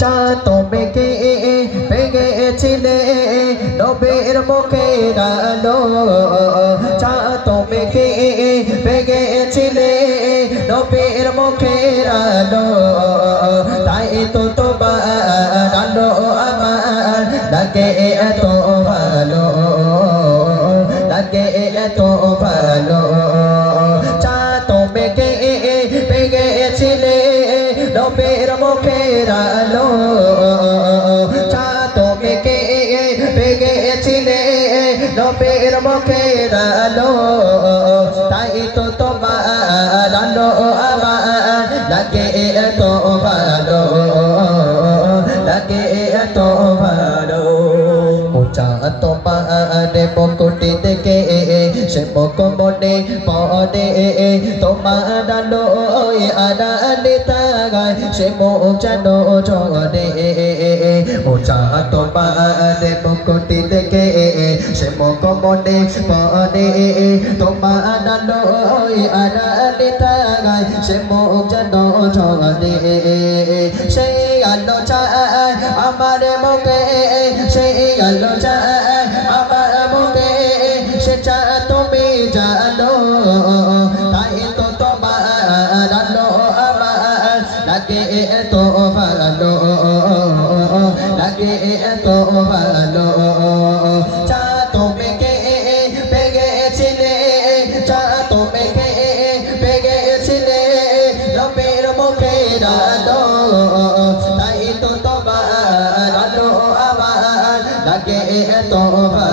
চা তুমি কে পেগেছিলে নবীর মুখের আলো চা তুমি কে পেগেছিলে নবীর মুখের আলো তাই তো তোমার আলো আমার লাগে এত ভালো লাগে এত ভালো চা তুমি কে পেগেছিলে নবীর মুখের আলো চা তুমি কে পেগেছিলে নবীর মুখের আলো তাই তো তোমার আলো আমার লাগে এত ভালো লাগে এত ভালো উচা তোমার মুকুটি দেখে সে মুখ মনে পড়ে তোমার আলো আড়ালে তাগায় সে মুখ যেন ঝরে উচা তোমার মুকুটি দেখে সে মুখ মনে পড়ে তোমার আলো আড়ালে তাগায় সে মুখ যেন ঝরে সেই আলো চায় আমার মুখে সেই আলো চায় আমার মুখে সে চা তুমি জানো তাই তো তোমার আলো আমার লাগে এত ভালো লাগে এত ভালো চা তুমি কে পেগেছিলে চা তুমি কে পেগেছিলে রবের মুখের আলো তাই তো তোমার আলো আমার লাগে এত ভালো